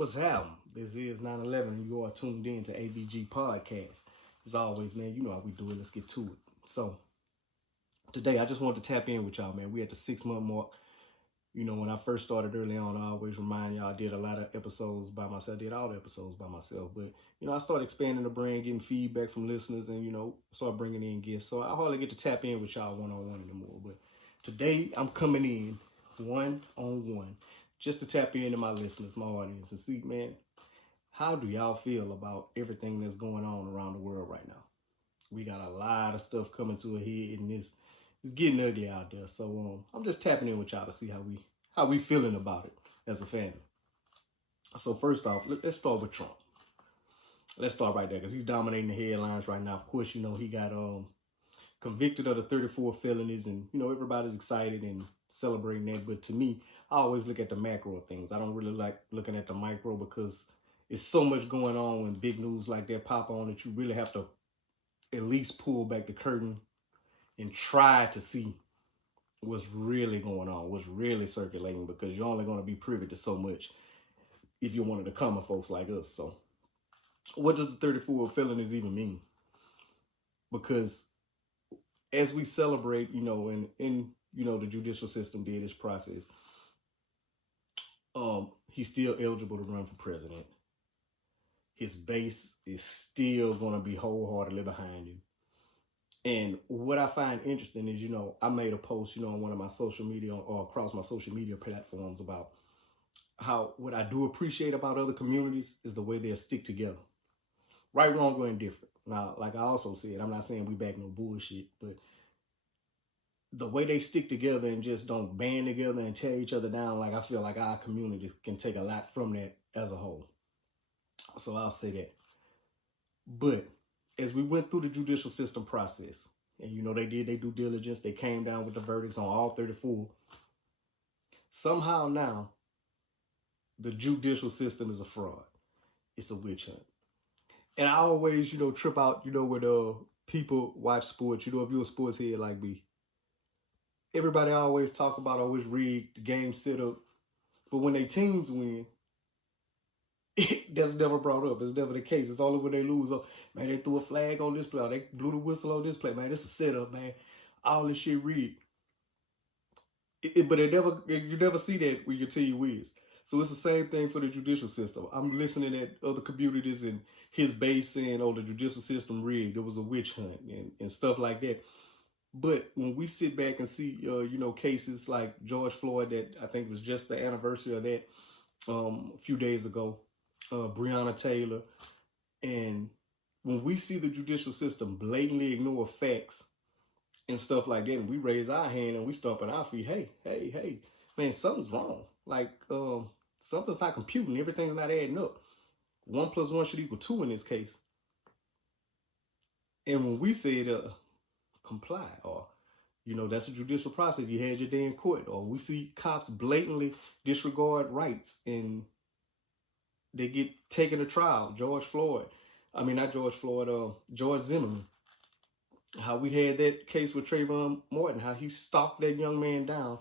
What's happening? This is 9/11 and you are tuned in to ABG Podcast. As always, man, you know how we do it. Let's get to it. So, today I just wanted to tap in with y'all, man. We at the 6 month mark. You know, when I first started early on, I always remind y'all I did a lot of episodes by myself. I did all the episodes by myself. But, you know, I started expanding the brand, getting feedback from listeners and, you know, start bringing in guests. So I hardly get to tap in with y'all one-on-one anymore. But today I'm coming in one-on-one just to tap into my listeners, my audience, and see, man, how do y'all feel about everything that's going on around the world right now? We got a lot of stuff coming to a head, and it's getting ugly out there. So I'm just tapping in with y'all to see how we feeling about it as a family. So first off, let's start with Trump. Let's start right there because he's dominating the headlines right now. Of course, you know he got convicted of the 34 felonies, and you know everybody's excited and celebrating that. But to me, I always look at the macro of things. I don't really like looking at the micro because it's so much going on when big news like that pop on that you really have to at least pull back the curtain and try to see what's really going on, what's really circulating, because you're only going to be privy to so much if you're one of the common folks like us. So what does the 34 felonies even mean? Because as we celebrate, you know, and you know, the judicial system did its process, he's still eligible to run for president. His base is still going to be wholeheartedly behind him. And what I find interesting is, you know, I made a post, you know, on one of my social media or across my social media platforms about how what I do appreciate about other communities is the way they'll stick together. Right, wrong, or indifferent. Now, like I also said, I'm not saying we back no bullshit, but the way they stick together and just don't band together and tear each other down, like I feel like our community can take a lot from that as a whole. So I'll say that. But as we went through the judicial system process, and you know they did their due diligence, they came down with the verdicts on all 34. Somehow now, the judicial system is a fraud. It's a witch hunt. And I always, you know, trip out, you know, when people watch sports, you know, if you're a sports head like me, everybody always talk about always rigged, the game set up. But when they teams win, that's never brought up. It's never the case. It's only when they lose. Oh, man, they threw a flag on this play. Or they blew the whistle on this play. Man, this is a setup, man. All this shit rigged. But you never see that when your team wins. So it's the same thing for the judicial system. I'm listening at other communities and his base saying, oh, the judicial system rigged. It was a witch hunt and stuff like that. But when we sit back and see, you know, cases like George Floyd, that I think was just the anniversary of that a few days ago, Breonna Taylor, and when we see the judicial system blatantly ignore facts and stuff like that, and we raise our hand and we stomp on our feet, hey, man, something's wrong. Like, something's not computing. Everything's not adding up. 1 + 1 should equal 2 in this case. And when we say comply, or, you know, that's a judicial process. You had your day in court. Or we see cops blatantly disregard rights and they get taken to trial. George Zimmerman. How we had that case with Trayvon Martin, how he stalked that young man down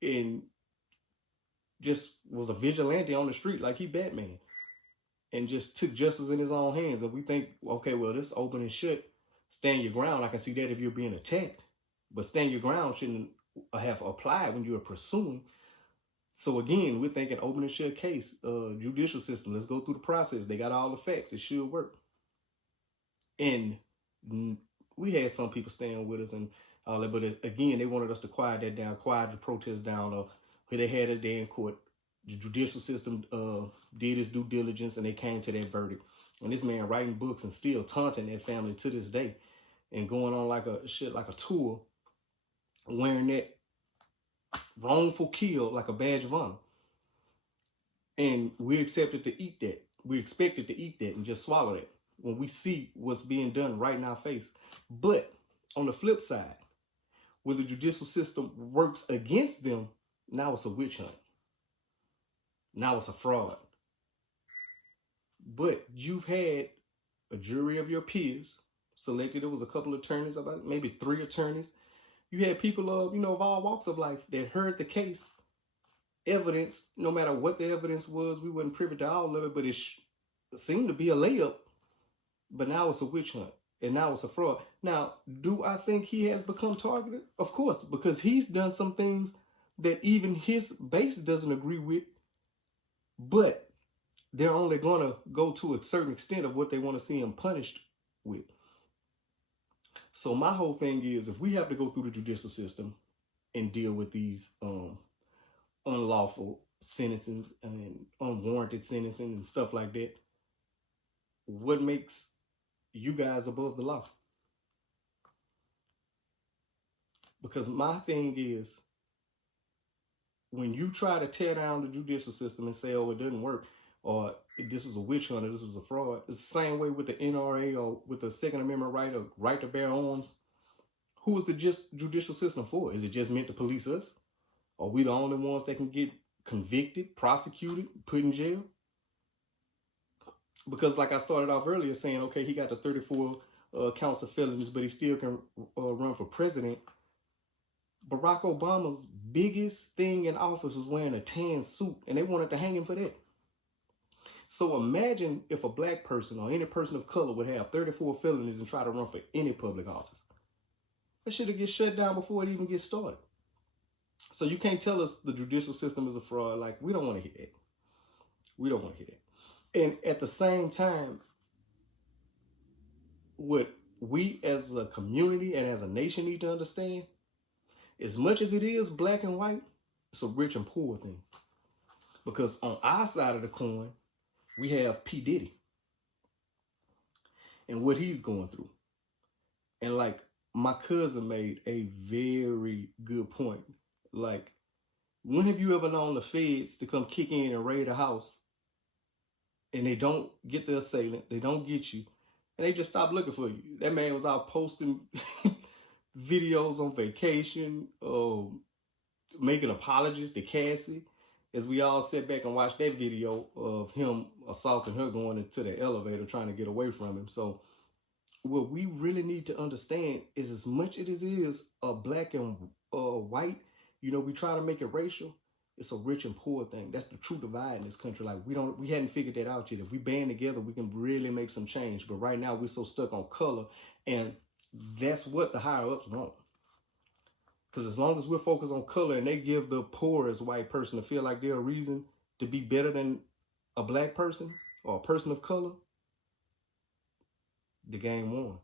and just was a vigilante on the street like he Batman and just took justice in his own hands. And we think, okay, well, this open and shut. Stand your ground. I can see that if you're being attacked. But stand your ground shouldn't have applied when you were pursuing. So again, we're thinking open and shut case, judicial system. Let's go through the process. They got all the facts. It should work. And we had some people staying with us and all that, but again, they wanted us to quiet that down, quiet the protest down. They had a day in court. The judicial system did its due diligence, and they came to that verdict. And this man writing books and still taunting that family to this day, and going on like a tour, wearing that wrongful kill like a badge of honor. And we accepted to eat that. We expected to eat that and just swallow that when we see what's being done right in our face. But on the flip side, when the judicial system works against them, now it's a witch hunt. Now it's a fraud. But you've had a jury of your peers selected. It was a couple of attorneys, about maybe 3 attorneys. You had people of all walks of life that heard the case evidence, no matter what the evidence was, we weren't privy to all of it, but it seemed to be a layup. But now it's a witch hunt, and now it's a fraud. Now, do I think he has become targeted? Of course, because he's done some things that even his base doesn't agree with, but they're only going to go to a certain extent of what they want to see him punished with. So my whole thing is, if we have to go through the judicial system and deal with these unlawful sentencing and unwarranted sentencing and stuff like that, what makes you guys above the law? Because my thing is, when you try to tear down the judicial system and say, oh, it didn't work, or this was a witch hunt, or this was a fraud, it's the same way with the NRA or with the Second Amendment right to bear arms. Who is the judicial system for? Is it just meant to police us? Are we the only ones that can get convicted, prosecuted, put in jail? Because like I started off earlier saying, okay, he got the 34 counts of felonies, but he still can run for president. Barack Obama's biggest thing in office was wearing a tan suit, and they wanted to hang him for that. So imagine if a black person or any person of color would have 34 felonies and try to run for any public office. That should get shut down before it even gets started. So you can't tell us the judicial system is a fraud. Like, we don't want to hear that. We don't want to hear that. And at the same time, what we as a community and as a nation need to understand, as much as it is black and white, it's a rich and poor thing. Because on our side of the coin, we have P. Diddy and what he's going through. And like my cousin made a very good point. Like, when have you ever known the feds to come kick in and raid a house and they don't get the assailant, they don't get you, and they just stop looking for you? That man was out posting videos on vacation, making apologies to Cassie, as we all sat back and watched that video of him assaulting her going into the elevator trying to get away from him. So what we really need to understand is, as much as it is a black and white, you know, we try to make it racial, it's a rich and poor thing. That's the true divide in this country. Like, we hadn't figured that out yet. If we band together, we can really make some change. But right now we're so stuck on color, and that's what the higher ups want. Because as long as we're focused on color and they give the poorest white person to feel like they're a reason to be better than a black person or a person of color, the game won.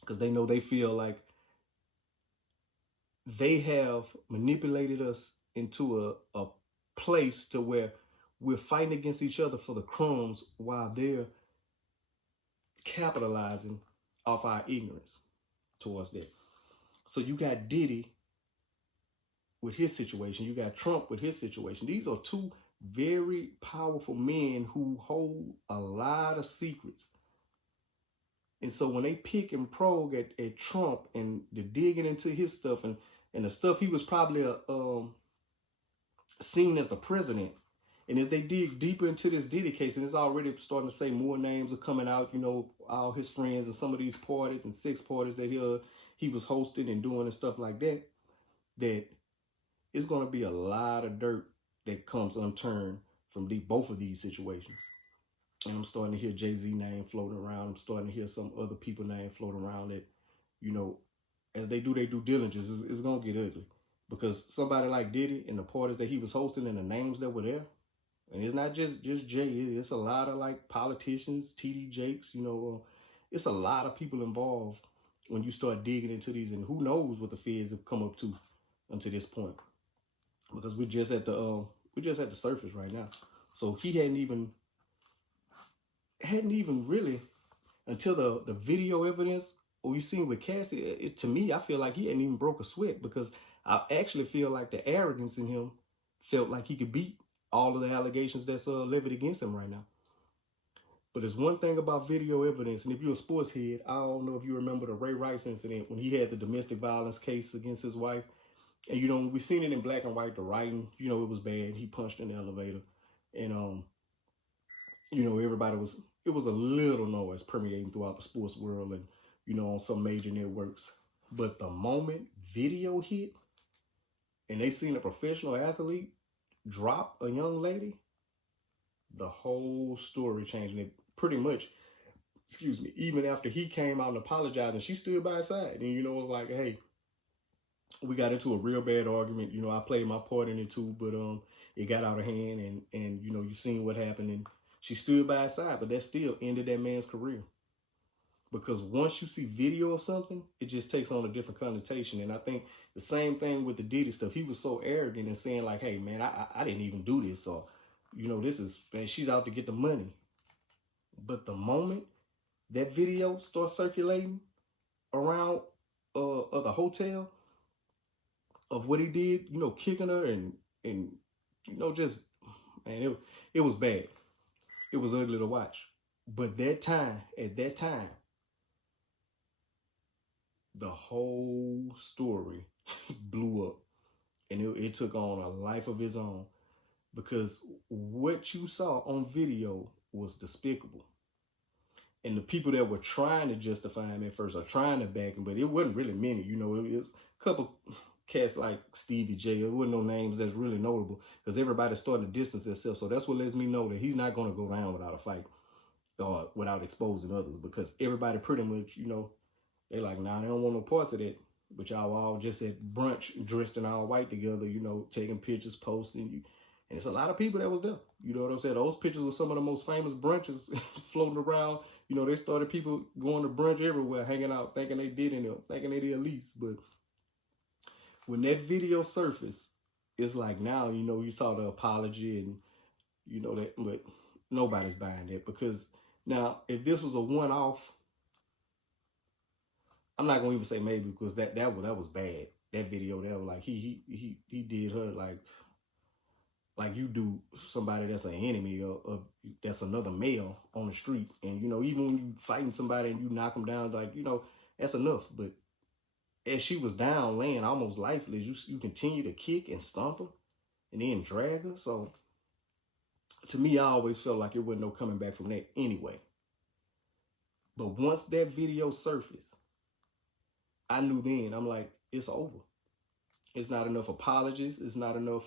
Because they know, they feel like they have manipulated us into a place to where we're fighting against each other for the crumbs while they're capitalizing off our ignorance towards that. So you got Diddy with his situation. You got Trump with his situation. These are two very powerful men who hold a lot of secrets. And so when they pick and probe at Trump and they're digging into his stuff and the stuff he was probably seen as the president, and as they dig deeper into this Diddy case, and it's already starting to say more names are coming out, you know, all his friends and some of these parties and sex parties that he was hosting and doing and stuff like that, that it's going to be a lot of dirt that comes unturned from both of these situations. And I'm starting to hear Jay-Z name floating around. I'm starting to hear some other people name floating around that, you know, as they do their due diligence, it's going to get ugly. Because somebody like Diddy and the parties that he was hosting and the names that were there, and it's not just Jay, it's a lot of like politicians, TD Jakes, you know, it's a lot of people involved when you start digging into these, and who knows what the feds have come up to until this point. Because we're just at the surface right now. So he hadn't even really, until the video evidence we've seen with Cassie, to me, I feel like he hadn't even broke a sweat, because I actually feel like the arrogance in him felt like he could beat all of the allegations that's levied against him right now. But there's one thing about video evidence, and if you're a sports head, I don't know if you remember the Ray Rice incident when he had the domestic violence case against his wife. And, you know, we've seen it in black and white, the writing, you know, it was bad. He punched in the elevator. And, you know, it was a little noise permeating throughout the sports world and, you know, on some major networks. But the moment video hit and they seen a professional athlete drop a young lady, the whole story changed. And it pretty much, excuse me, even after he came out and apologized and she stood by his side. And, you know, it was like, hey, we got into a real bad argument. You know, I played my part in it too, but it got out of hand, and you know, you seen what happened, and she stood by his side, but that still ended that man's career. Because once you see video of something, it just takes on a different connotation. And I think the same thing with the Diddy stuff. He was so arrogant and saying like, hey man, I didn't even do this, or you know, this is, man, she's out to get the money. But the moment that video starts circulating around the hotel of what he did, you know, kicking her and you know, just, man, it was bad. It was ugly to watch. But at that time, the whole story blew up, and it took on a life of its own, because what you saw on video was despicable. And the people that were trying to justify him at first are trying to back him, but it wasn't really many. You know, it was a couple cats like Stevie J. It wasn't no names that's really notable, because everybody's starting to distance themselves. So that's what lets me know that he's not going to go down without a fight or without exposing others, because everybody pretty much, you know, they like, nah, they don't want no parts of that. But y'all all just at brunch dressed in all white together, you know, taking pictures, posting. And it's a lot of people that was there. You know what I'm saying? Those pictures were some of the most famous brunches floating around. You know, they started people going to brunch everywhere, hanging out, thinking they did in there, thinking they did least. But when that video surfaced, it's like now, you know, you saw the apology and, you know, that, but nobody's buying that, because now if this was a one-off, I'm not gonna even say maybe, because that was bad. That video, that was like he did her like you do somebody that's an enemy, or that's another male on the street. And you know, even when you fighting somebody and you knock them down, like, you know, that's enough. But as she was down, laying almost lifeless, you continue to kick and stomp her and then drag her. So to me, I always felt like it wasn't no coming back from that anyway. But once that video surfaced, I knew then, I'm like, it's over. It's not enough apologies. It's not enough,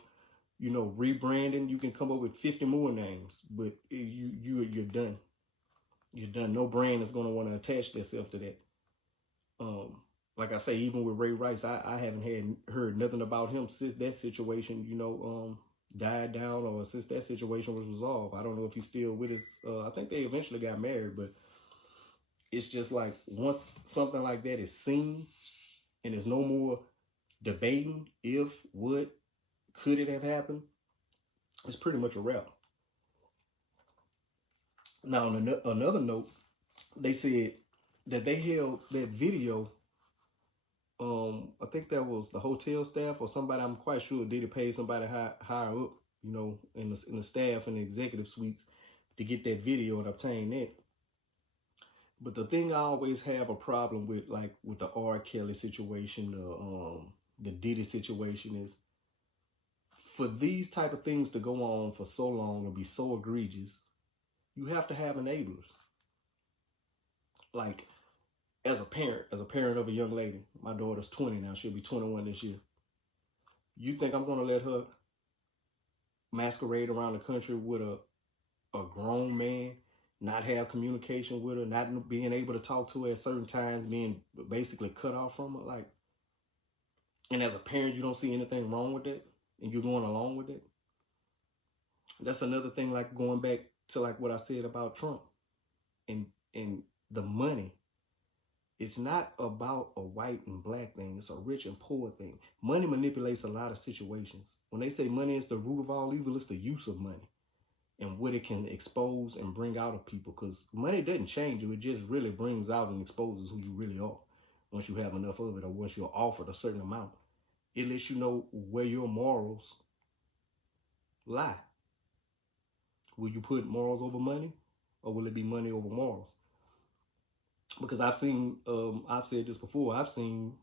you know, rebranding. You can come up with 50 more names, but you're done. You're done. No brand is going to want to attach themselves to that. Like I say, even with Ray Rice, I haven't heard nothing about him since that situation, you know, died down, or since that situation was resolved. I don't know if he's still with his, I think they eventually got married, but it's just like, once something like that is seen and there's no more debating if, what, could it have happened, it's pretty much a wrap. Now, on another note, they said that they held that video. I think that was the hotel staff or somebody. I'm quite sure did it pay somebody higher up, you know, in the staff and the executive suites to get that video and obtain that. But the thing I always have a problem with, like with the R. Kelly situation, the Diddy situation, is for these type of things to go on for so long and be so egregious, you have to have enablers. Like, as a parent of a young lady, my daughter's 20 now, she'll be 21 this year. You think I'm going to let her masquerade around the country with a grown man, not have communication with her, not being able to talk to her at certain times, being basically cut off from her? Like, and as a parent, you don't see anything wrong with that, and you're going along with it? That's another thing, like going back to like what I said about Trump and the money. It's not about a white and black thing. It's a rich and poor thing. Money manipulates a lot of situations. When they say money is the root of all evil, it's the use of money and what it can expose and bring out of people. Because money doesn't change you. It just really brings out and exposes who you really are once you have enough of it, or once you're offered a certain amount. It lets you know where your morals lie. Will you put morals over money, or will it be money over morals? Because I've seen, I've said this before, I've seen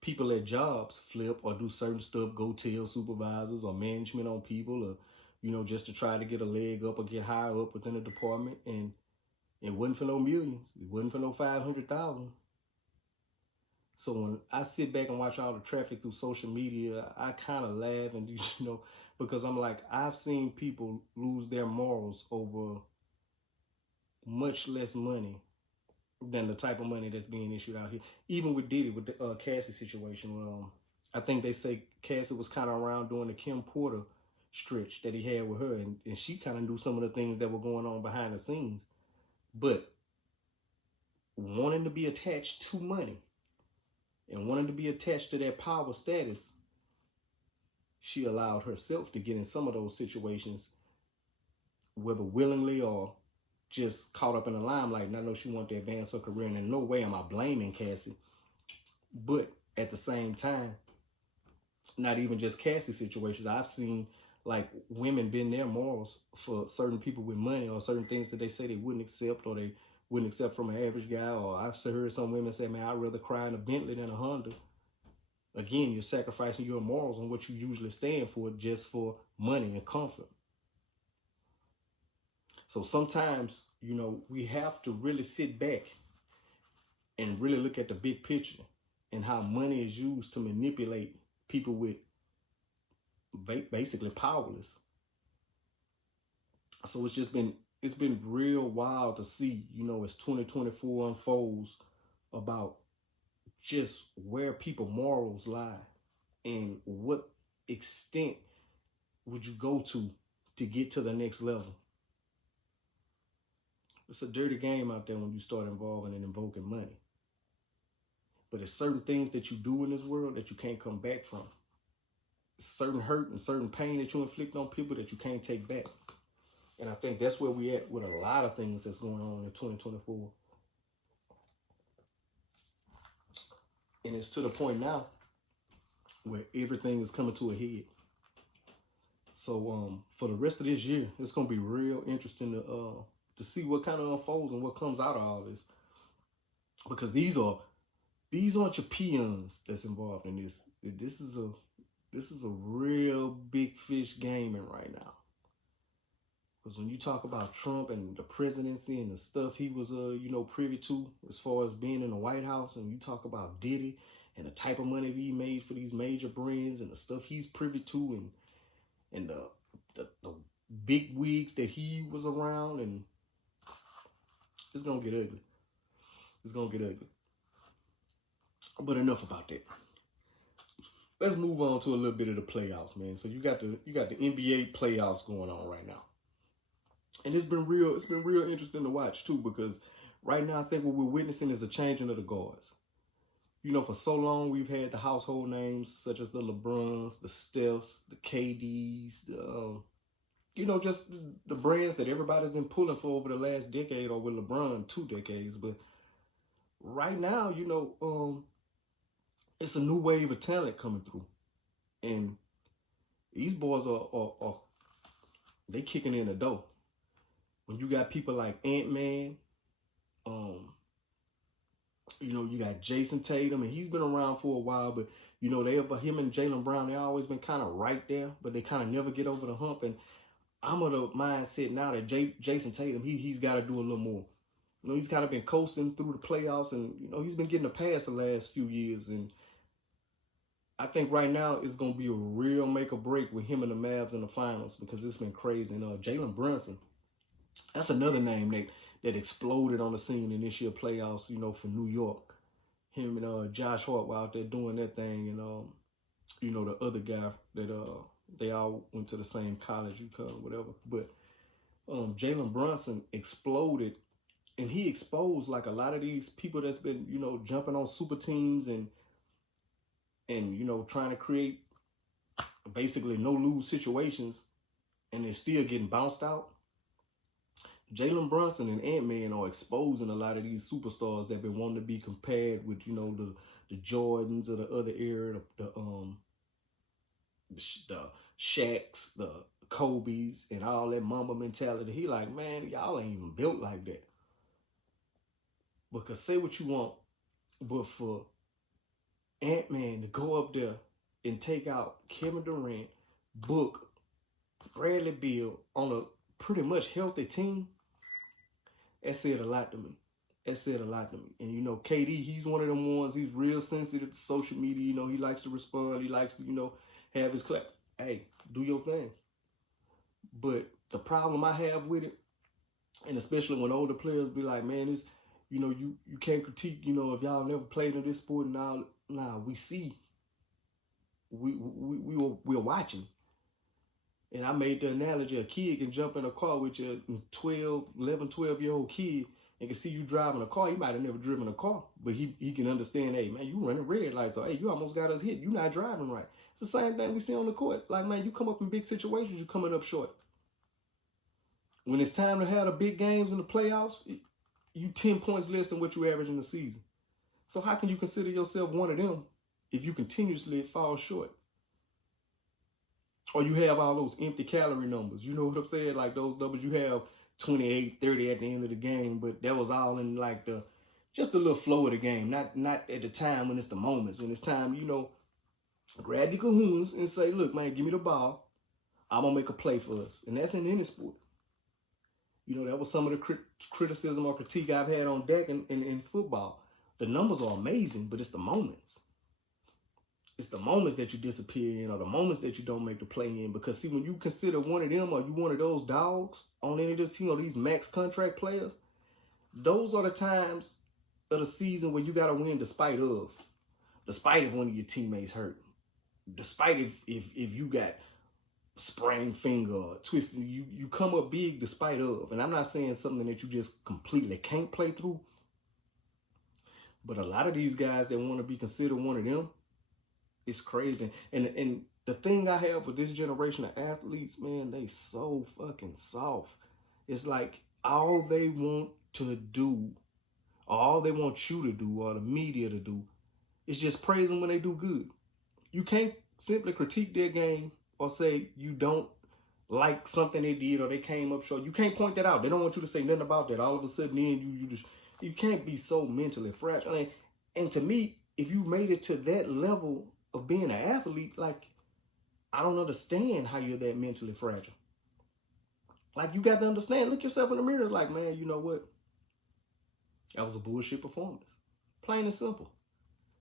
people at jobs flip or do certain stuff, go tell supervisors or management on people, or, you know, just to try to get a leg up or get higher up within a department. And it wasn't for no millions. It wasn't for no 500,000. So when I sit back and watch all the traffic through social media, I kind of laugh and, because I'm like, I've seen people lose their morals over much less money than the type of money that's being issued out here. Even with Diddy, with the Cassie situation, I think they say Cassie was kind of around doing the Kim Porter stretch that he had with her, and she kind of knew some of the things that were going on behind the scenes. But wanting to be attached to money and wanting to be attached to that power status, she allowed herself to get in some of those situations, whether willingly or just caught up in the limelight. And I know she wanted to advance her career, and in no way am I blaming Cassie. But at the same time, not even just Cassie situations, I've seen like women bend their morals for certain people with money or certain things that they say they wouldn't accept or they wouldn't accept from an average guy. Or I've heard some women say, man, I'd rather cry in a Bentley than a Honda. Again, you're sacrificing your morals on what you usually stand for just for money and comfort. So sometimes, we have to really sit back and really look at the big picture and how money is used to manipulate people with basically powerless. So it's been real wild to see, as 2024 unfolds, about just where people morals lie and what extent would you go to get to the next level. It's a dirty game out there when you start involving and invoking money. But there's certain things that you do in this world that you can't come back from. Certain hurt and certain pain that you inflict on people that you can't take back. And I think that's where we at with a lot of things that's going on in 2024. And it's to the point now where everything is coming to a head. So for the rest of this year, it's gonna be real interesting to see what kind of unfolds and what comes out of all this. Because these aren't your peons that's involved in this. This is a real big fish gaming right now. Because when you talk about Trump and the presidency and the stuff he was, privy to as far as being in the White House, and you talk about Diddy and the type of money he made for these major brands and the stuff he's privy to and the big wigs that he was around, and it's going to get ugly. It's going to get ugly. But enough about that. Let's move on to a little bit of the playoffs, man. So you got the NBA playoffs going on right now. And it's been real interesting to watch too, because right now I think what we're witnessing is a changing of the guards. For so long we've had the household names such as the LeBrons, the Stephs, the KDs, just the brands that everybody's been pulling for over the last decade, or with LeBron 2 decades. But right now, it's a new wave of talent coming through, and these boys are they kicking in the door. When you got people like Ant-Man, you got Jason Tatum, and he's been around for a while, but him and Jaylen Brown, they always been kind of right there, but they kind of never get over the hump. And I'm of the mindset now that Jason Tatum, he's got to do a little more. He's kind of been coasting through the playoffs, and he's been getting a pass the last few years. And I think right now it's gonna be a real make or break with him and the Mavs in the finals, because it's been crazy. And Jalen Brunson, that's another name that exploded on the scene in this year playoffs, for New York. Him and Josh Hart were out there doing that thing, and the other guy that they all went to the same college, UConn, whatever. But Jalen Brunson exploded, and he exposed like a lot of these people that's been jumping on super teams and trying to create basically no lose situations, and they're still getting bounced out. Jalen Brunson and Ant-Man are exposing a lot of these superstars that have been wanting to be compared with, the Jordans of the other era, the Shaqs, the Kobe's, and all that Mamba mentality. He like, man, y'all ain't even built like that. Because say what you want, but for Ant-Man to go up there and take out Kevin Durant, Book, Bradley Beal on a pretty much healthy team, that said a lot to me. That said a lot to me. And, you know, KD, he's one of them ones, he's real sensitive to social media. You know, he likes to respond. He likes to, you know, have his clap. Hey, do your thing. But the problem I have with it, and especially when older players be like, man, it's, you know, you can't critique, you know, if y'all never played in this sport and all. Nah, we see. We're watching. And I made the analogy, a kid can jump in a car with your 12-year-old kid and can see you driving a car. He might have never driven a car, but he can understand, hey, man, you running red lights. So, hey, you almost got us hit. You're not driving right. It's the same thing we see on the court. Like, man, you come up in big situations, you're coming up short. When it's time to have the big games in the playoffs, you 10 points less than what you average in the season. So how can you consider yourself one of them if you continuously fall short? Or you have all those empty calorie numbers. You know what I'm saying? Like those numbers, you have 28, 30 at the end of the game, but that was all in like just the little flow of the game. Not at the time when it's the moments. When it's time, you know, grab your kahunas and say, look, man, give me the ball. I'm going to make a play for us. And that's in any sport. You know, that was some of the criticism or critique I've had on deck in football. The numbers are amazing, but it's the moments. It's the moments that you disappear in or the moments that you don't make the play in. Because, see, when you consider one of them or you one of those dogs on any of this team or these max contract players, those are the times of the season where you got to win despite if one of your teammates hurt, despite if you got sprained finger or twisted, you come up big despite of. And I'm not saying something that you just completely can't play through, but a lot of these guys that want to be considered one of them, it's crazy. And the thing I have with this generation of athletes, man, they so fucking soft. It's like all they want to do, or all they want you to do, or the media to do, is just praise them when they do good. You can't simply critique their game or say you don't like something they did or they came up short. You can't point that out. They don't want you to say nothing about that. All of a sudden, then you can't be so mentally fragile. And to me, if you made it to that level of being an athlete, like, I don't understand how you're that mentally fragile. Like, you got to understand, look yourself in the mirror, like, man, you know what? That was a bullshit performance. Plain and simple.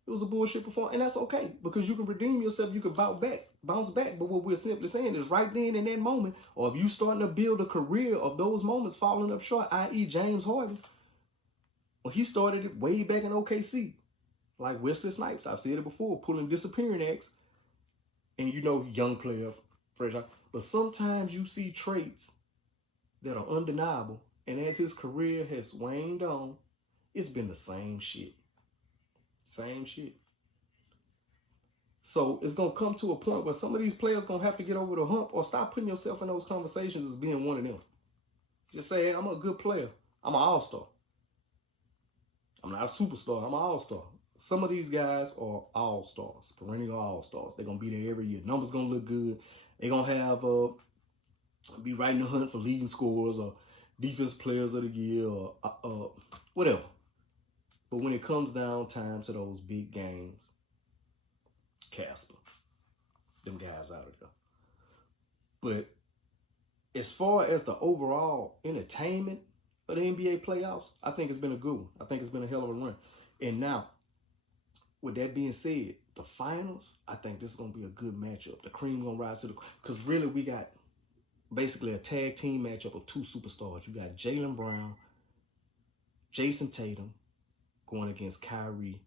It was a bullshit performance, and that's okay, because you can redeem yourself, you can bounce back. But what we're simply saying is right then in that moment, or if you starting to build a career of those moments falling up short, i.e. James Harden, well, he started it way back in OKC. Like Wesley Snipes, I've said it before, pulling disappearing acts, and you know, young player, fresh out. But sometimes you see traits that are undeniable, and as his career has waned on, it's been the same shit. Same shit. So it's going to come to a point where some of these players going to have to get over the hump or stop putting yourself in those conversations as being one of them. Just say, hey, I'm a good player. I'm an all-star. I'm not a superstar. I'm an all-star. Some of these guys are all-stars, perennial all-stars. They're going to be there every year. Numbers going to look good. They're going to have, be right in the hunt for leading scorers or defense players of the year or whatever. But when it comes down time to those big games, Casper, them guys out of there. But as far as the overall entertainment of the NBA playoffs, I think it's been a good one. I think it's been a hell of a run. And now, with that being said, the finals, I think this is going to be a good matchup. The cream going to rise to the... Because really, we got basically a tag team matchup of two superstars. You got Jaylen Brown, Jason Tatum, going against Kyrie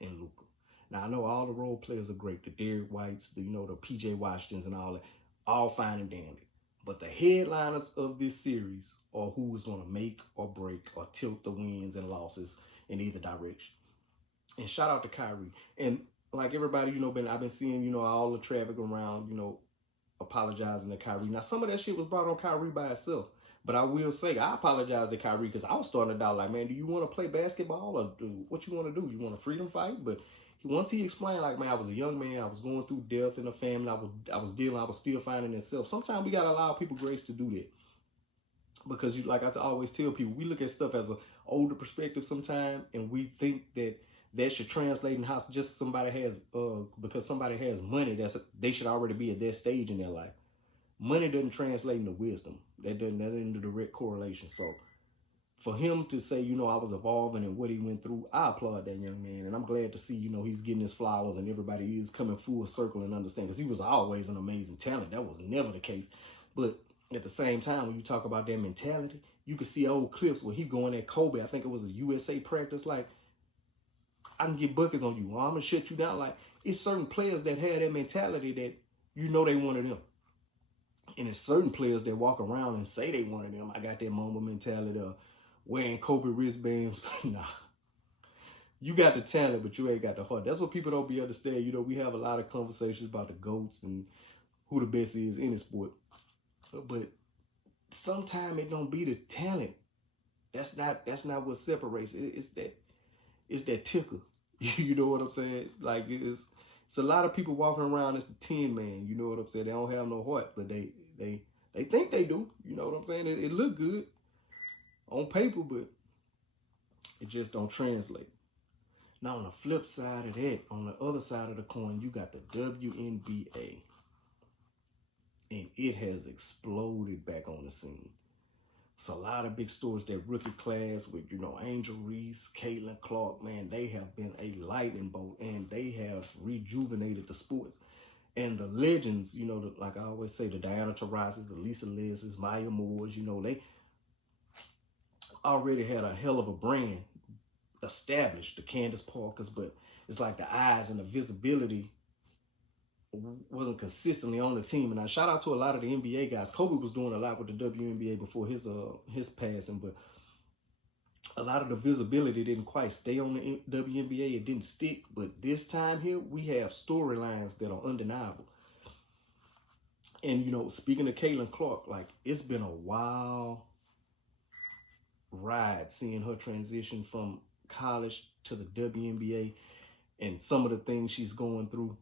and Luka. Now, I know all the role players are great. The Derek Whites, the P.J. Washingtons and all that. All fine and dandy. But the headliners of this series are who is going to make or break or tilt the wins and losses in either direction. And shout out to Kyrie. And like everybody, I've been seeing, all the traffic around, apologizing to Kyrie. Now, some of that shit was brought on Kyrie by itself. But I will say, I apologize to Kyrie because I was starting to doubt, like, man, do you want to play basketball or what you want to do? You want a freedom fight? But once he explained, like, man, I was a young man. I was going through death in the family. I was still finding myself. Sometimes we got to allow people grace to do that. Because, like I always tell people, we look at stuff as an older perspective sometimes, and we think that should translate in how just somebody has, because somebody has money, they should already be at that stage in their life. Money doesn't translate into wisdom. That isn't a direct correlation. So for him to say, you know, I was evolving and what he went through, I applaud that young man. And I'm glad to see, you know, he's getting his flowers and everybody is coming full circle and understand, because he was always an amazing talent. That was never the case. But at the same time, when you talk about that mentality, you can see old clips where he going at Kobe. I think it was a USA practice, like, I can get buckets on you, or I'm going to shut you down. Like, it's certain players that have that mentality that you know they wanted them. And it's certain players that walk around and say they wanted them. I got that Mamba mentality of wearing Kobe wristbands. Nah. You got the talent, but you ain't got the heart. That's what people don't be understand. You know, we have a lot of conversations about the GOATs and who the best is in the sport. But sometimes it don't be the talent. That's not what separates it. It's that ticker. You know what I'm saying? Like, it's a lot of people walking around as the 10 man. You know what I'm saying? They don't have no heart, but they think they do. You know what I'm saying? It look good on paper, but it just don't translate. Now, on the flip side of that, on the other side of the coin, you got the WNBA. And it has exploded back on the scene. It's a lot of big stories. That rookie class with, you know, Angel Reese, Caitlin Clark, man, they have been a lightning bolt, and they have rejuvenated the sports. And the legends, you know, like I always say, the Diana Taurasi's, the Lisa Les's, Maya Moore's, you know, they already had a hell of a brand established, the Candace Parkers, but it's like the eyes and the visibility wasn't consistently on the team. And I shout out to a lot of the NBA guys. Kobe was doing a lot with the WNBA before his passing, but a lot of the visibility didn't quite stay on the WNBA. It didn't stick. But this time here, we have storylines that are undeniable. And, you know, speaking of Caitlin Clark, like, it's been a wild ride seeing her transition from college to the WNBA and some of the things she's going through.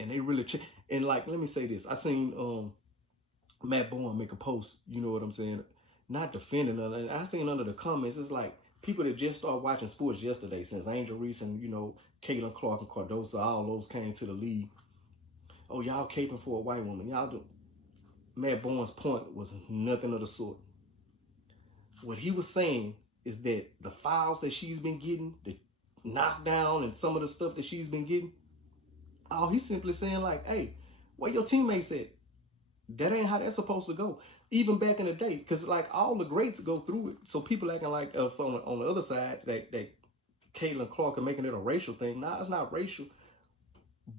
And they really and like, let me say this. I seen Matt Bowen make a post, you know what I'm saying? Not defending her. And I seen under the comments, it's like people that just started watching sports yesterday, since Angel Reese and, you know, Caitlin Clark and Cardoso, all those came to the league. Oh, y'all caping for a white woman. Y'all do. Matt Bowen's point was nothing of the sort. What he was saying is that the fouls that she's been getting, the knockdown and some of the stuff that she's been getting, oh, he's simply saying, like, hey, where your teammates at? That ain't how that's supposed to go. Even back in the day, because, like, all the greats go through it. So people acting like on the other side that Caitlin Clark are making it a racial thing. Nah, it's not racial.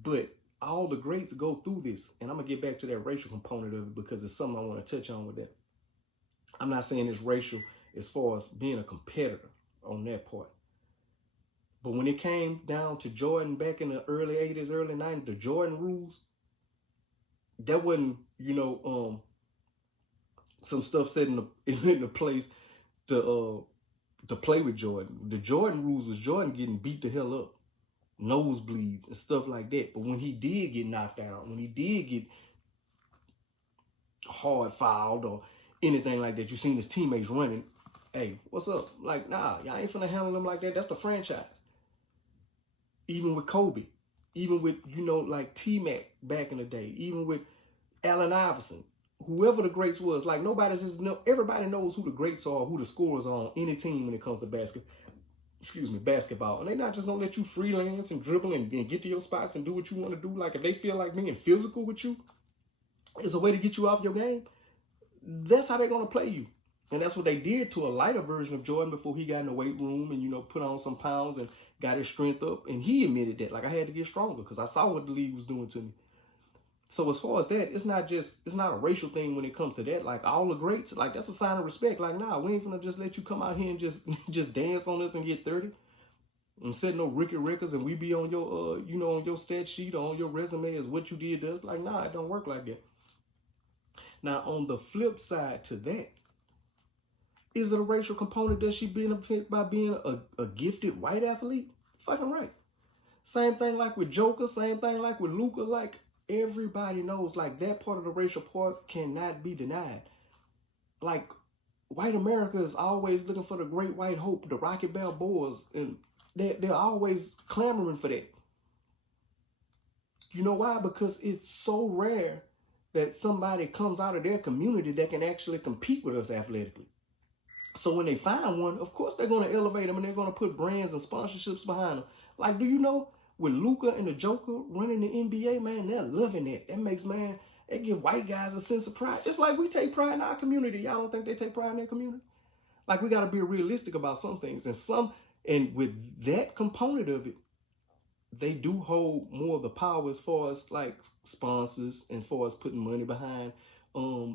But all the greats go through this. And I'm going to get back to that racial component of it because it's something I want to touch on with that. I'm not saying it's racial as far as being a competitor on that part. But when it came down to Jordan back in the early 80s, early 90s, the Jordan rules, that wasn't, you know, some stuff set in the place to play with Jordan. The Jordan rules was Jordan getting beat the hell up, nosebleeds and stuff like that. But when he did get knocked out, when he did get hard fouled or anything like that, you seen his teammates running, hey, what's up? Like, nah, y'all ain't finna handle them like that. That's the franchise. Even with Kobe, even with, you know, like T-Mac back in the day, even with Allen Iverson, whoever the greats was, like, everybody knows who the greats are, who the scorers are on any team when it comes to basketball. And they're not just gonna let you freelance and dribble and get to your spots and do what you want to do. Like, if they feel like being physical with you is a way to get you off your game, that's how they're gonna play you. And that's what they did to a lighter version of Jordan before he got in the weight room and, you know, put on some pounds and got his strength up. And he admitted that, like, I had to get stronger because I saw what the league was doing to me. So as far as that, it's not a racial thing when it comes to that. Like, all the greats, like, that's a sign of respect. Like, nah, we ain't gonna just let you come out here and just dance on us and get 30 and set no Ricky records and we be on your, you know, on your stat sheet or on your resume as what you did to us. Like, nah, it don't work like that. Now, on the flip side to that, is it a racial component that she benefit by being a gifted white athlete? Fucking right. Same thing like with Joker, same thing like with Luka. Like, everybody knows, like, that part of the racial part cannot be denied. Like, white America is always looking for the great white hope, the Rocky Balboas, and they're always clamoring for that. You know why? Because it's so rare that somebody comes out of their community that can actually compete with us athletically. So when they find one, of course they're going to elevate them and they're going to put brands and sponsorships behind them. Like, do you know, with Luka and the Joker running the NBA, man, they're loving it. That makes, man, it give white guys a sense of pride. Just like we take pride in our community. Y'all don't think they take pride in their community? Like, we got to be realistic about some things. And with that component of it, they do hold more of the power as far as like sponsors and far as putting money behind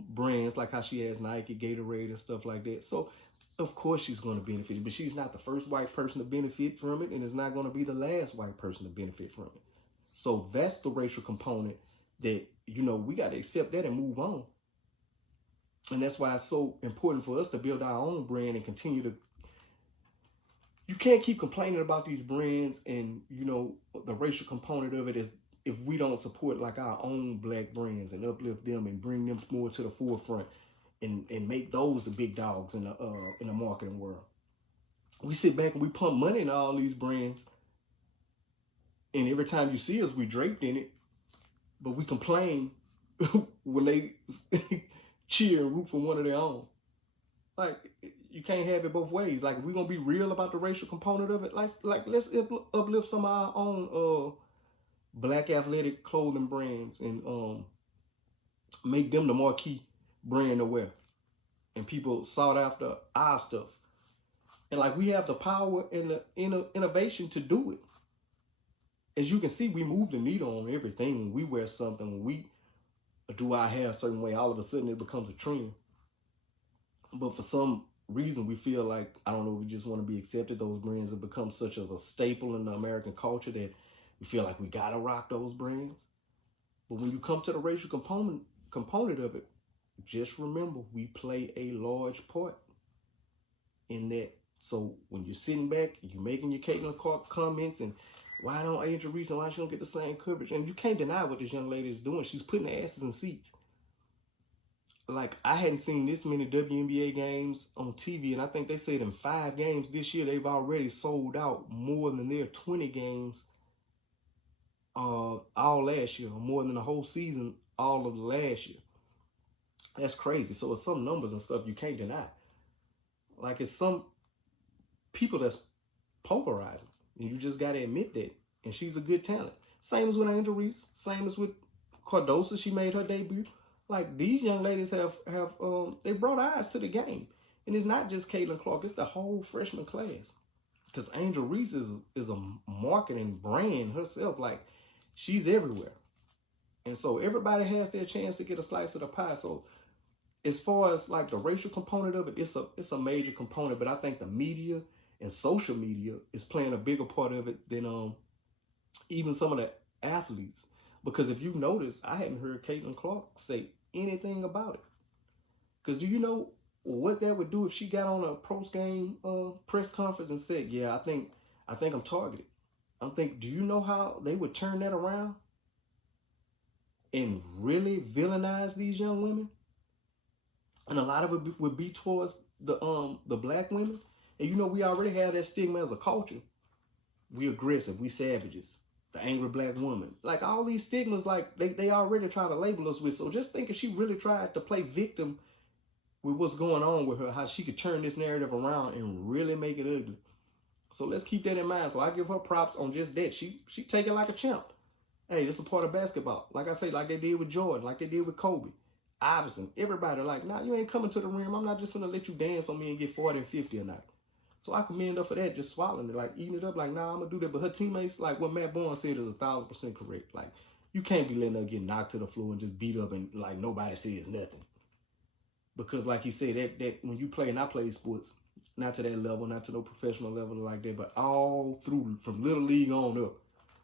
brands, like how she has Nike, Gatorade, and stuff like that. So of course she's going to benefit, but she's not the first white person to benefit from it, and it's not going to be the last white person to benefit from it. So that's the racial component that, you know, we got to accept that and move on. And that's why it's so important for us to build our own brand and continue to. You can't keep complaining about these brands and, you know, the racial component of it is if we don't support like our own black brands and uplift them and bring them more to the forefront and make those the big dogs in the marketing world. We sit back and we pump money into all these brands, and every time you see us, we draped in it, but we complain when they cheer and root for one of their own. Like, you can't have it both ways. Like, if we're gonna be real about the racial component of it, let's uplift some of our own black athletic clothing brands and make them the marquee brand to wear, and people sought after our stuff. And like, we have the power and the innovation to do it. As you can see, we move the needle on everything. When we wear something, when we do our hair a certain way, all of a sudden it becomes a trend. But for some reason, we feel like, I don't know, we just want to be accepted. Those brands have become such of a staple in the American culture that we feel like we gotta rock those brands. But when you come to the racial component of it, just remember, we play a large part in that. So when you're sitting back, you're making your Caitlin Clark comments and why don't Angel Reese and why she don't get the same coverage? And you can't deny what this young lady is doing. She's putting asses in seats. Like, I hadn't seen this many WNBA games on TV, and I think they said in 5 games this year, they've already sold out more than their 20 games all last year, or more than the whole season all of last year. That's crazy. So it's some numbers and stuff you can't deny. Like, it's some people that's pulverizing, and you just got to admit that. And she's a good talent. Same as with Angel Reese. Same as with Cardosa. She made her debut. Like, these young ladies have they brought eyes to the game. And it's not just Caitlin Clark. It's the whole freshman class. Because Angel Reese is a marketing brand herself. Like, she's everywhere. And so everybody has their chance to get a slice of the pie. So as far as like the racial component of it, it's a major component. But I think the media and social media is playing a bigger part of it than even some of the athletes. Because if you notice, I hadn't heard Caitlin Clark say anything about it. Because do you know what that would do if she got on a post-game press conference and said, yeah, I think I'm targeted. Do you know how they would turn that around and really villainize these young women? And a lot of it would be towards the black women. And you know, we already have that stigma as a culture. We aggressive, we savages, the angry black woman. Like, all these stigmas, like, they already try to label us with. So just think, if she really tried to play victim with what's going on with her, how she could turn this narrative around and really make it ugly. So let's keep that in mind. So I give her props on just that. She take it like a champ. Hey, this is a part of basketball. Like I say, like they did with Jordan, like they did with Kobe, Iverson, everybody. Like, nah, you ain't coming to the rim. I'm not just gonna let you dance on me and get 40 and 50 a night. So I commend her for that, just swallowing it, like eating it up, like, nah, I'm gonna do that. But her teammates, like what Matt Bourne said, is 1,000% correct. Like, you can't be letting her get knocked to the floor and just beat up and like nobody says nothing. Because like he said, that when you play, and I play sports, not to that level, not to no professional level like that, but all through, from little league on up,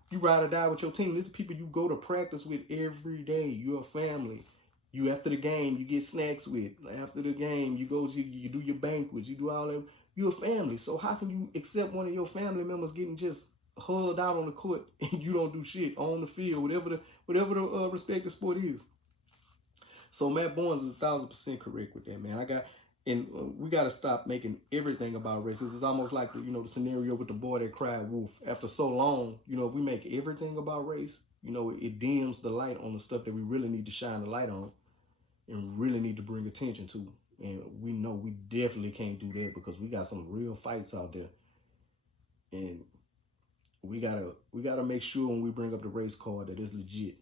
you ride or die with your team. These are people you go to practice with every day. You're a family. You, after the game, you get snacks with. After the game, you do your banquets. You do all that. You're a family. So how can you accept one of your family members getting just hugged out on the court and you don't do shit on the field, whatever the respective sport is? So Matt Barnes is 1,000% correct with that, man. We got to stop making everything about race. It's almost like the scenario with the boy that cried wolf. After so long, if we make everything about race, it dims the light on the stuff that we really need to shine the light on and really need to bring attention to. And we know we definitely can't do that because we got some real fights out there. And we gotta make sure when we bring up the race card that it's legit.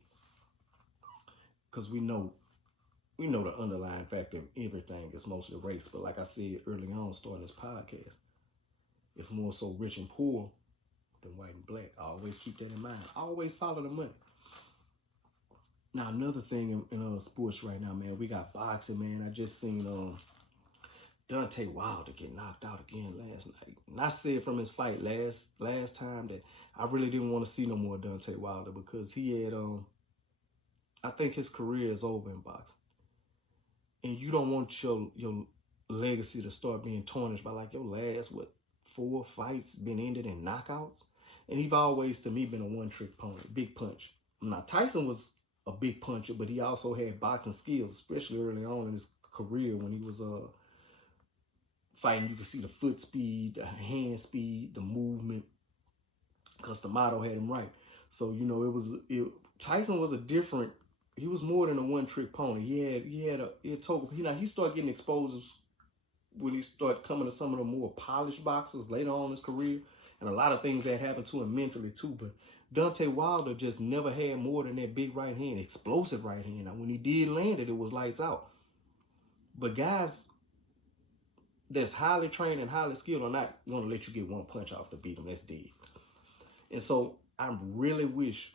Because we know the underlying factor of everything is mostly race. But like I said early on starting this podcast, it's more so rich and poor than white and black. I always keep that in mind. I always follow the money. Now, another thing in sports right now, man, we got boxing, man. I just seen Deontay Wilder get knocked out again last night. And I said from his fight last time that I really didn't want to see no more Deontay Wilder because he had, I think his career is over in boxing. And you don't want your legacy to start being tarnished by like your last, 4 fights been ended in knockouts. And he's always, to me, been a one-trick pony, big punch. Now, Tyson was a big puncher, but he also had boxing skills, especially early on in his career when he was fighting. You could see the foot speed, the hand speed, the movement, because D'Amato had him right. So, you know, Tyson was he was more than a one-trick pony. He started getting exposed when he started coming to some of the more polished boxers later on in his career. And a lot of things that happened to him mentally too. But Deontay Wilder just never had more than that big right hand, explosive right hand. Now, when he did land it, it was lights out. But guys that's highly trained and highly skilled are not going to let you get one punch off to beat them. That's dead. And so I really wish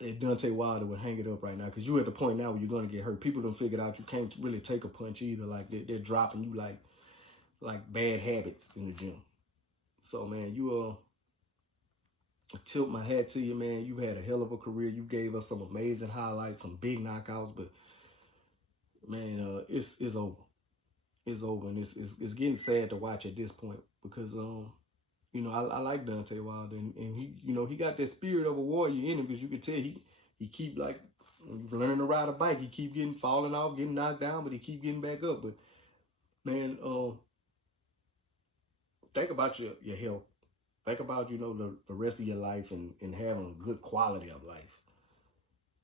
that Deontay Wilder would hang it up right now, because you're at the point now where you're going to get hurt. People done figured out you can't really take a punch either. Like they're dropping you like bad habits in the gym. So, man, I tilt my hat to you, man. You had a hell of a career. You gave us some amazing highlights, some big knockouts, but man, it's over. It's over, and it's getting sad to watch at this point because you know, I like Deontay Wilder, and he, you know, he got that spirit of a warrior in him, because you can tell he keep, like, when you learn to ride a bike, he keep falling off, getting knocked down, but he keep getting back up. But man, think about your health. Think about, you know, the rest of your life and having a good quality of life.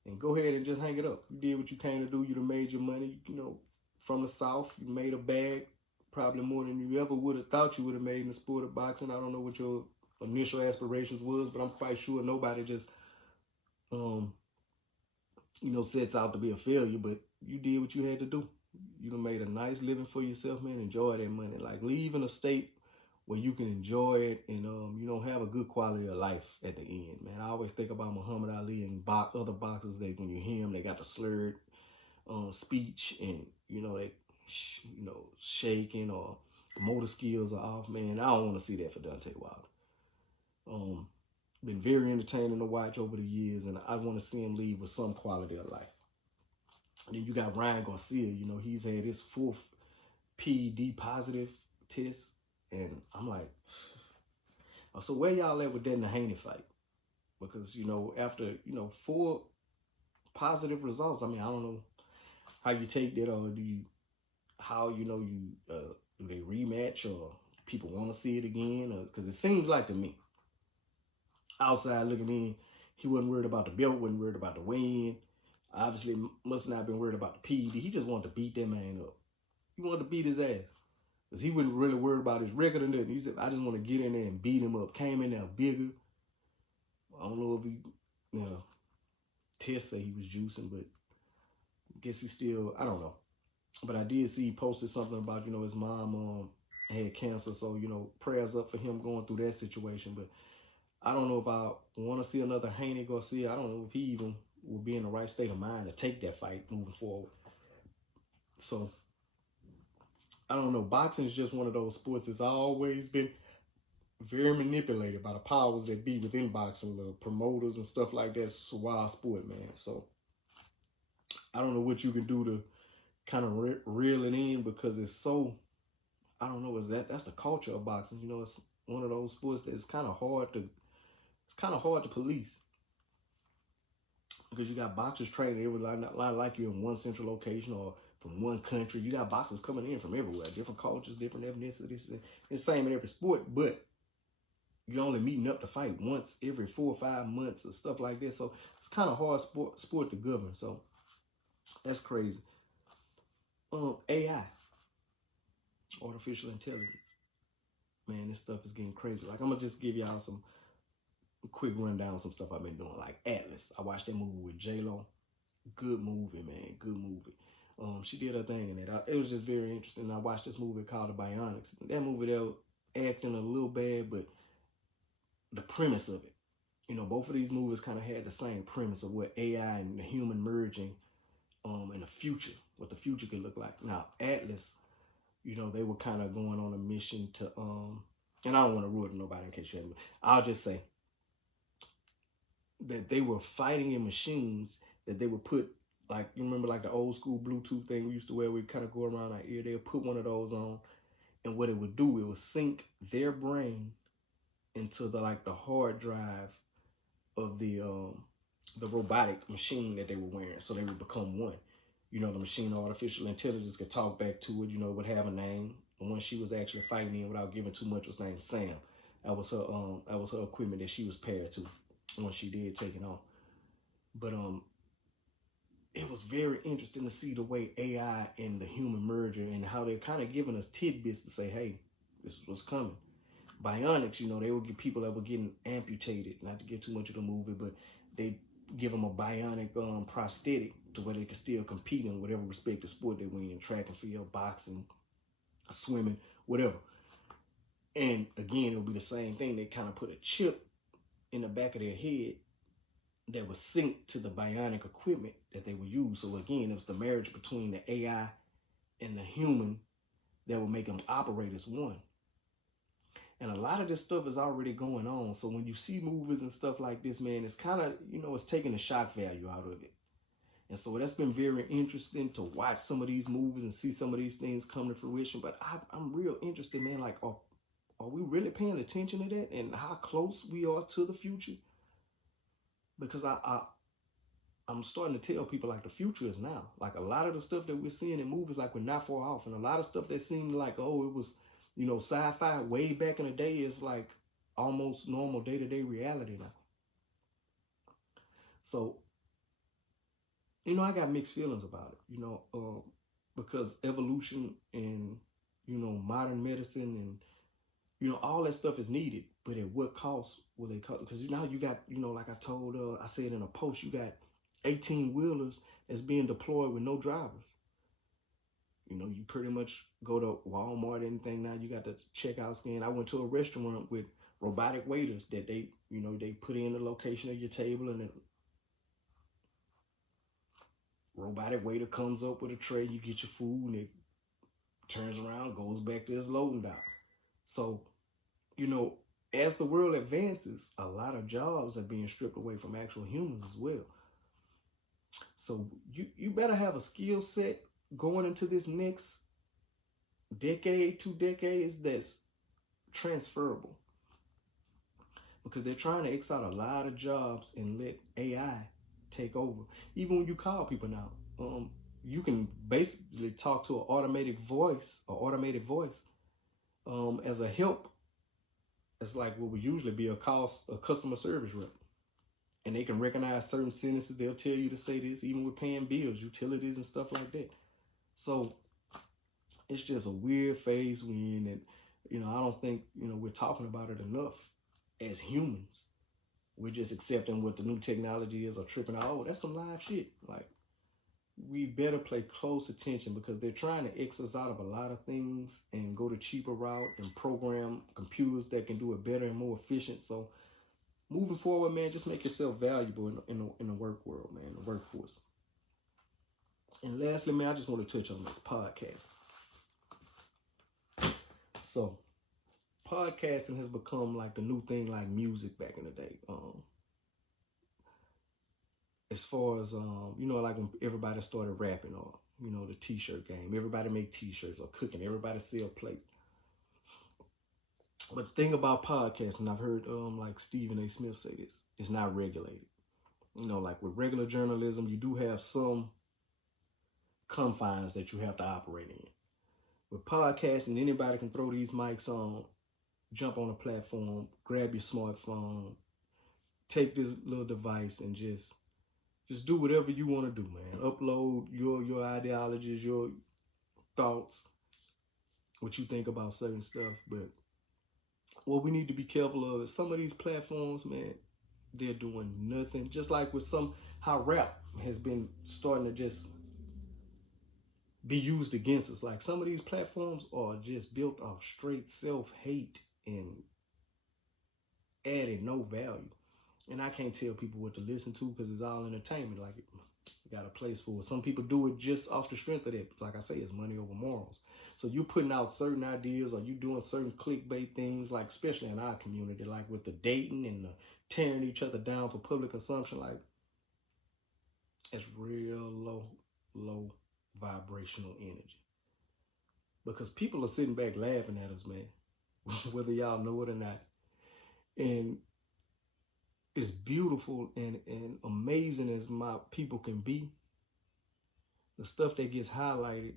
And go ahead and just hang it up. You did what you came to do. You done made your money, you know, from the South. You made a bag, probably more than you ever would have thought you would have made in the sport of boxing. I don't know what your initial aspirations was, but I'm quite sure nobody just, you know, sets out to be a failure. But you did what you had to do. You done made a nice living for yourself, man. Enjoy that money. Like, leave in a state where you can enjoy it and, you know, have a good quality of life at the end, man. I always think about Muhammad Ali and other boxers that when you hear them, they got the slurred speech, and, you know, they, you know, shaking or motor skills are off, man. I don't want to see that for Deontay Wilder. Been very entertaining to watch over the years, and I want to see him leave with some quality of life. And then you got Ryan Garcia. You know, he's had his 4th PED positive test. And I'm like, so where y'all at with that in the Haney fight? Because, you know, after, you know, 4 positive results, I mean, I don't know how you take that, or do they rematch, or people want to see it again? Because it seems like to me, outside looking in, he wasn't worried about the belt, wasn't worried about the win. Obviously, must not have been worried about the PED. He just wanted to beat that man up. He wanted to beat his ass. Because he wasn't really worried about his record or nothing. He said, I just want to get in there and beat him up. Came in there bigger. I don't know if he, you know, tests say he was juicing, but I guess he still, I don't know. But I did see he posted something about, you know, his mom had cancer. So, you know, prayers up for him going through that situation. But I don't know if I want to see another Haney Garcia. I don't know if he even will be in the right state of mind to take that fight moving forward. So, I don't know. Boxing is just one of those sports that's always been very manipulated by the powers that be within boxing, the promoters and stuff like that. It's a wild sport, man. So I don't know what you can do to kind of reel it in, because it's so, I don't know, that's the culture of boxing. You know, it's one of those sports that it's kind of hard to police. Because you got boxers training everywhere, not like you're in one central location or from one country. You got boxers coming in from everywhere, different cultures, different ethnicities. It's the same in every sport, but you're only meeting up to fight once every 4 or 5 months or stuff like that. So it's kind of hard sport to govern. So that's crazy. AI. artificial intelligence. Man, this stuff is getting crazy. Like, I'm gonna just give y'all some quick rundown of some stuff I've been doing. Like Atlas, I watched that movie with J-Lo. Good movie, man. Good movie. She did her thing in it. It was just very interesting. I watched this movie called The Bionics. That movie, they were acting a little bad, but the premise of it, both of these movies kind of had the same premise of what AI and the human merging in the future, what the future could look like. Now, Atlas, they were kind of going on a mission to, and I don't want to ruin nobody in case you haven't. I'll just say that they were fighting in machines that they would put, like, you remember like the old school Bluetooth thing we used to wear, we kind of go around our ear, they would put one of those on, and what it would do, it would sync their brain into the hard drive of the robotic machine that they were wearing, so they would become one. The machine, artificial intelligence, could talk back to it. It would have a name. The one she was actually fighting in, without giving too much, was named Sam. That was her equipment that she was paired to when she did take it on. But it was very interesting to see the way AI and the human merger and how they're kind of giving us tidbits to say, hey, this is what's coming. Bionics, they would get people that were getting amputated, not to get too much of the movie, but they give them a bionic prosthetic to where they can still compete in whatever respective sport they win, track and field, boxing, swimming, whatever. And again, it'll be the same thing. They kind of put a chip in the back of their head that was synced to the bionic equipment that they would use. So again, it was the marriage between the AI and the human that would make them operate as one. And a lot of this stuff is already going on. So when you see movies and stuff like this, man, it's kind of, it's taking the shock value out of it. And so that's been very interesting to watch some of these movies and see some of these things come to fruition. But I'm real interested, man, like, are we really paying attention to that and how close we are to the future? Because I'm starting to tell people, like, the future is now. Like, a lot of the stuff that we're seeing in movies, like, we're not far off. And a lot of stuff that seemed like, oh, it was, sci-fi way back in the day, is like almost normal day-to-day reality now. So, I got mixed feelings about it, because evolution and, modern medicine and, all that stuff is needed. But at what cost will it cost? Because now you got, like I said in a post, you got 18-wheelers that's being deployed with no drivers. You pretty much go to Walmart, anything now, you got the checkout scan. I went to a restaurant with robotic waiters that they put in the location of your table, and the robotic waiter comes up with a tray, you get your food, and it turns around, goes back to its loading dock. So, as the world advances, a lot of jobs are being stripped away from actual humans as well. So you better have a skill set going into this next decade, 2 decades, that's transferable. Because they're trying to X out a lot of jobs and let AI take over. Even when you call people now, you can basically talk to an automated voice as a help. It's like what would usually be a customer service rep. And they can recognize certain sentences. They'll tell you to say this, even with paying bills, utilities, and stuff like that. So it's just a weird phase we're in, and I don't think we're talking about it enough as humans. We're just accepting what the new technology is, or tripping out. Oh, that's some live shit. Like, we better pay close attention, because they're trying to X us out of a lot of things and go the cheaper route and program computers that can do it better and more efficient. So moving forward, man, just make yourself valuable in the work world, man, the workforce. And lastly, man, I just want to touch on this podcast. So, podcasting has become like the new thing, like music back in the day. As far as, like when everybody started rapping, or, the t-shirt game. Everybody make t-shirts, or cooking. Everybody sell plates. But the thing about podcasting, I've heard like Stephen A. Smith say this, it's not regulated. Like with regular journalism, you do have some confines that you have to operate in. With podcasting, anybody can throw these mics on, jump on a platform, grab your smartphone, take this little device, and just do whatever you want to do, man. Upload your ideologies, your thoughts, what you think about certain stuff. But what we need to be careful of is some of these platforms, man, they're doing nothing. Just like with how rap has been starting to just be used against us. Like some of these platforms are just built off straight self-hate and adding no value. And I can't tell people what to listen to because it's all entertainment. Like, you got a place for it. Some people do it just off the strength of that. Like I say, it's money over morals. So you putting out certain ideas, or you doing certain clickbait things, like especially in our community, like with the dating and the tearing each other down for public consumption. Like, it's real low vibrational energy. Because people are sitting back laughing at us, man, whether y'all know it or not. And as beautiful and amazing as my people can be, the stuff that gets highlighted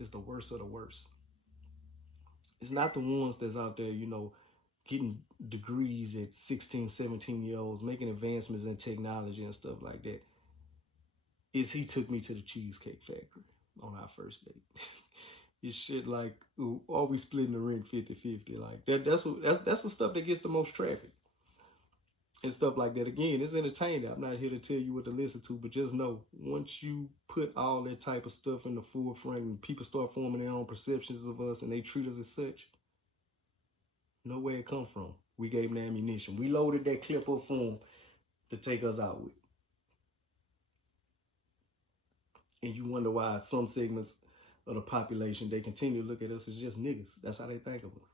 is the worst of the worst. It's not the ones that's out there, getting degrees at 16, 17-year-olds, making advancements in technology and stuff like that. He took me to the Cheesecake Factory on our first date. It's shit like, ooh, are we splitting the rent 50-50? Like that's the stuff that gets the most traffic. And stuff like that. Again, it's entertaining. I'm not here to tell you what to listen to, but just know, once you put all that type of stuff in the forefront and people start forming their own perceptions of us and they treat us as such, know where it come from. We gave them ammunition. We loaded that clip up for them to take us out with. And you wonder why some segments of the population, they continue to look at us as just niggas. That's how they think of us.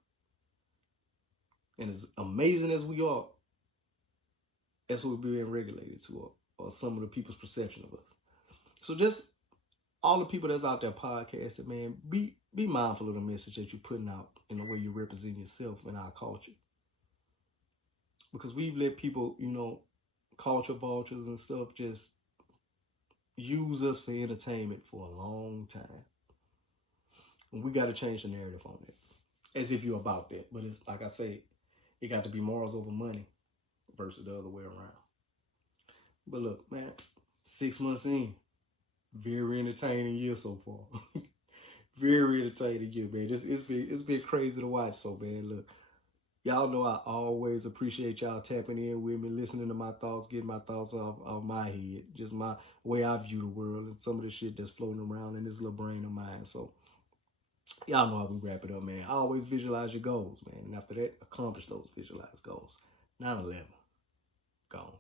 And as amazing as we are, that's what we're being regulated to, or some of the people's perception of us. So just all the people that's out there podcasting, man, be mindful of the message that you're putting out and the way you represent yourself in our culture. Because we've let people, culture vultures and stuff just use us for entertainment for a long time. And we got to change the narrative on that. As if you're about that. But it's like I say, it got to be morals over money versus the other way around. But look, man, 6 months in, very entertaining year so far. Very entertaining year, man. It's been crazy to watch. So, man, look, y'all know I always appreciate y'all tapping in with me, listening to my thoughts, getting my thoughts off my head, just my way I view the world and some of the shit that's floating around in this little brain of mine. So, y'all know how we wrap it up, man. Always visualize your goals, man. And after that, accomplish those visualized goals. 9/11. Gone.